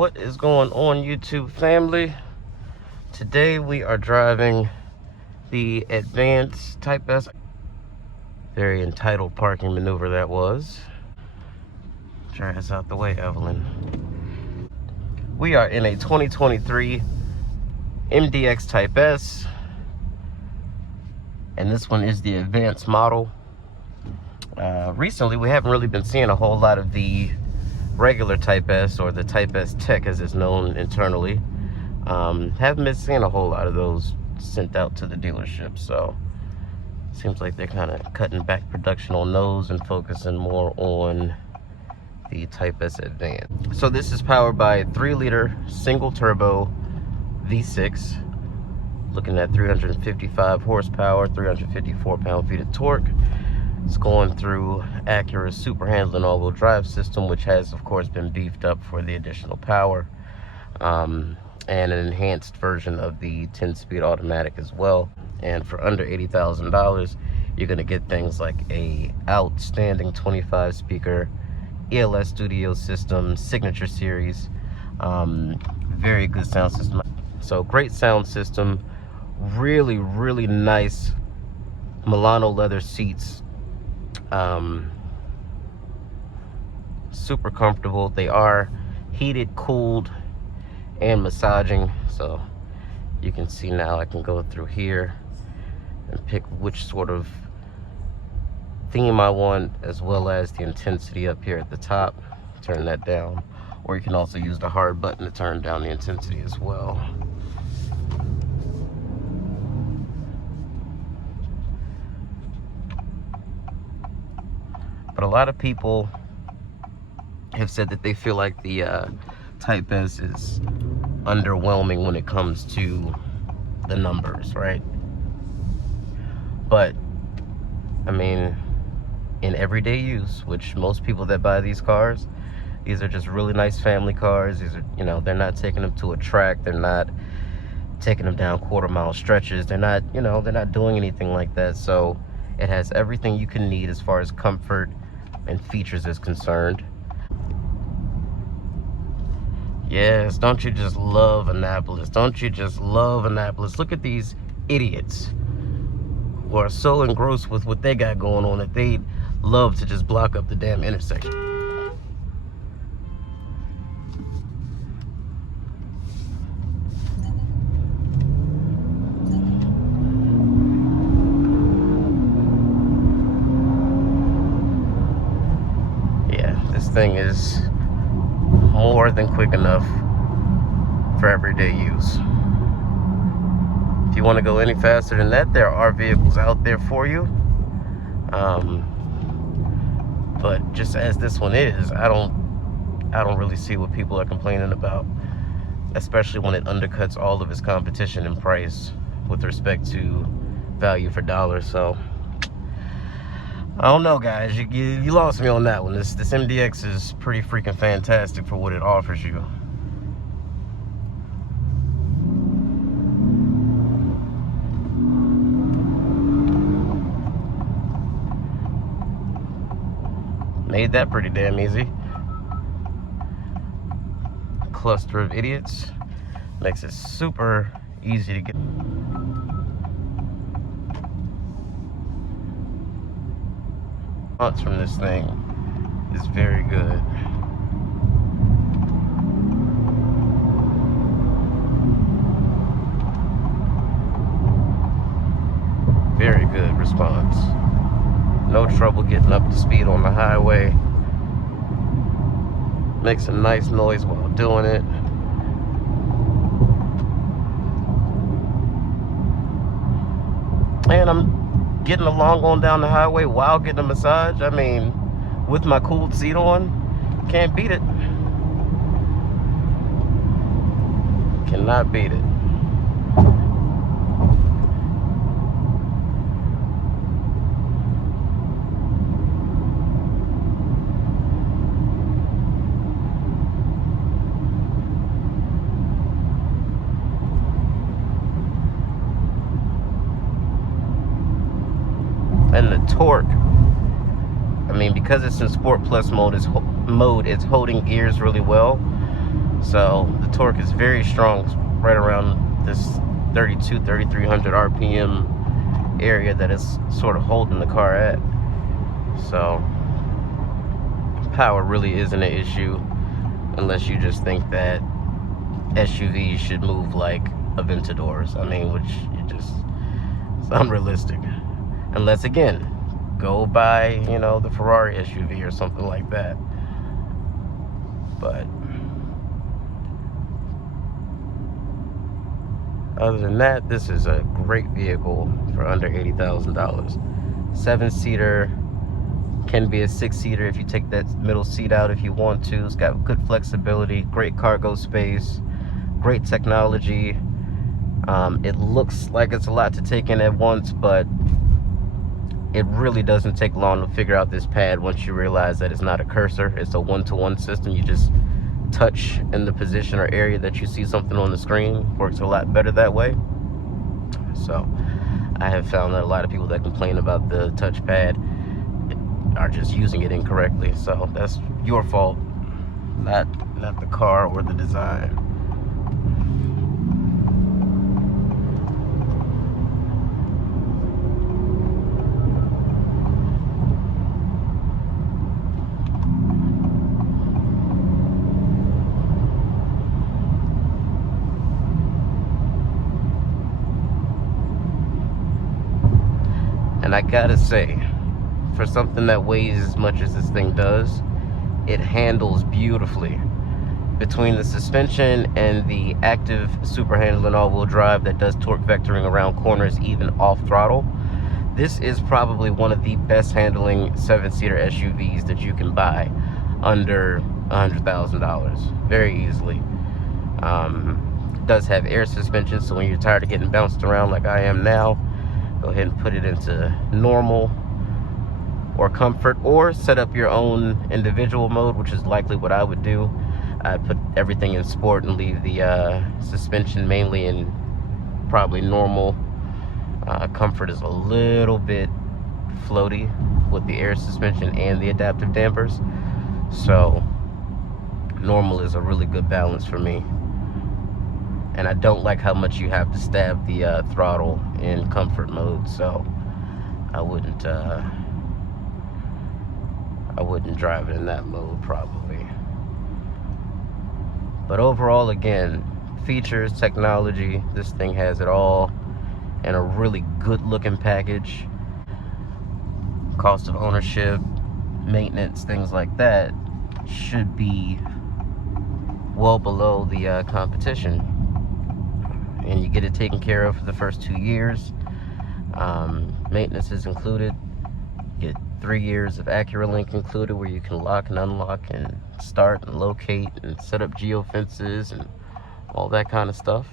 What is going on, YouTube family? Today we are driving the Advanced Type S. Very entitled parking maneuver that was. Try this out the way, Evelyn. We are in a 2023 MDX Type S, and this one is the Advanced model. Recently we haven't really been seeing a whole lot of the regular Type S, or the Type S Tech as it's known internally. Haven't been seeing a whole lot of those sent out to the dealership, so seems like they're kind of cutting back production on those and focusing more on the Type S Advanced. So this is powered by a 3-liter single turbo V6, looking at 355 horsepower, 354 pound-feet of torque. It's going through Acura's super handling all-wheel drive system, which has of course been beefed up for the additional power, and an enhanced version of the 10-speed automatic as well. And for under $80,000 you're going to get things like a outstanding 25 speaker ELS studio system, signature series, very good sound system. So great sound system, really nice Milano leather seats, super comfortable. They are heated, cooled, and massaging, so you can see now I can go through here and pick which sort of theme I want, as well as the intensity up here at the top. Turn that down, or you can also use the hard button to turn down the intensity as well. But a lot of people have said that they feel like the Type S is underwhelming when it comes to the numbers, right? But I mean, in everyday use, which most people that buy these cars, these are just really nice family cars. These are, you know, they're not taking them to a track, they're not taking them down quarter-mile stretches, they're not, you know, they're not doing anything like that. So it has everything you can need as far as comfort and features is concerned. Yes, don't you just love Annapolis? Don't you just love Annapolis? Look at these idiots who are so engrossed with what they got going on that they love to just block up the damn intersection. Yeah, this thing is more than quick enough for everyday use. If you want to go any faster than that, there are vehicles out there for you. But just as this one is, I don't really see what people are complaining about, especially when it undercuts all of its competition in price with respect to value for dollar. So I don't know, guys, you lost me on that one. This MDX is pretty freaking fantastic for what it offers you. Made that pretty damn easy. Cluster of idiots makes it super easy to get. From this thing is very good. Very good response. No trouble getting up to speed on the highway. Makes a nice noise while doing it. And I'm getting along going down the highway while getting a massage. I mean, with my cooled seat on, can't beat it. Cannot beat it. And the torque, I mean, because it's in Sport Plus mode, it's holding gears really well. So the torque is very strong, right around this 3,300 RPM area that it's sort of holding the car at. So power really isn't an issue, unless you just think that SUVs should move like Aventadors. I mean, which it's unrealistic. Unless, again, go buy, you know, the Ferrari SUV or something like that. But other than that, this is a great vehicle for under $80,000. 7-seater, can be a 6-seater if you take that middle seat out if you want to. It's got good flexibility, great cargo space, great technology. It looks like it's a lot to take in at once, but it really doesn't take long to figure out this pad once you realize that it's not a cursor. It's a one-to-one system. You just touch in the position or area that you see something on the screen. Works a lot better that way. So I have found that a lot of people that complain about the touchpad are just using it incorrectly. So that's your fault, not the car or the design. And I gotta say, for something that weighs as much as this thing does, it handles beautifully. Between the suspension and the active super handling all-wheel drive that does torque vectoring around corners even off throttle, this is probably one of the best handling 7-seater SUVs that you can buy under $100,000 very easily. It does have air suspension, so when you're tired of getting bounced around like I am now, go ahead and put it into normal or comfort, or set up your own individual mode, which is likely what I would do. I'd put everything in sport and leave the suspension mainly in probably normal. Comfort is a little bit floaty with the air suspension and the adaptive dampers, so normal is a really good balance for me. And I don't like how much you have to stab the throttle in comfort mode, so I wouldn't drive it in that mode probably. But overall, again, features, technology, this thing has it all in a really good looking package. Cost of ownership, maintenance, things like that should be well below the competition. And you get it taken care of for the first 2 years. Maintenance is included. You get 3 years of Acura Link included, where you can lock and unlock and start and locate and set up geofences and all that kind of stuff.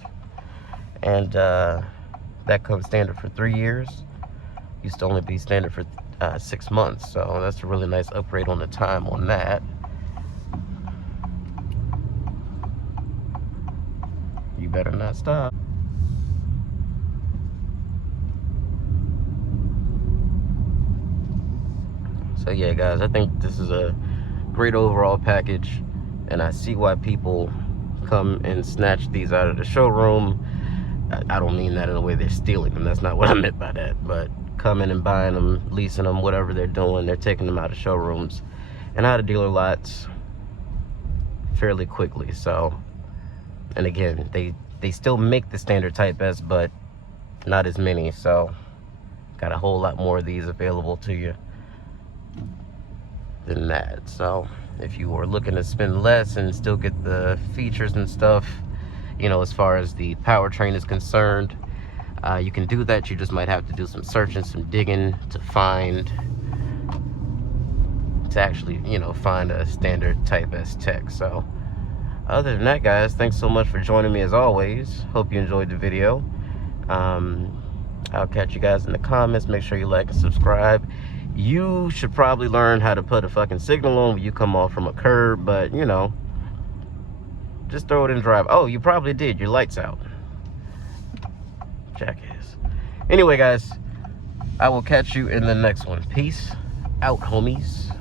And that comes standard for 3 years. Used to only be standard for 6 months, so that's a really nice upgrade on the time on that. You better not stop. So yeah, guys, I think this is a great overall package, and I see why people come and snatch these out of the showroom. I don't mean that in a way they're stealing them. That's not what I meant by that. But coming and buying them, leasing them, whatever they're doing, they're taking them out of showrooms and out of dealer lots fairly quickly. So, and again, they still make the standard Type S, but not as many. So, got a whole lot more of these available to you than that. So, if you were looking to spend less and still get the features and stuff, you know, as far as the powertrain is concerned, you can do that. You just might have to do some searching, some digging to actually, you know, find a standard Type S tech. So other than that, guys, thanks so much for joining me as always. Hope you enjoyed the video. I'll catch you guys in the comments. Make sure you like and subscribe. You should probably learn how to put a fucking signal on when you come off from a curb, but you know, just throw it in drive. Oh, you probably did. Your light's out. Jackass. Anyway, guys, I will catch you in the next one. Peace out, homies.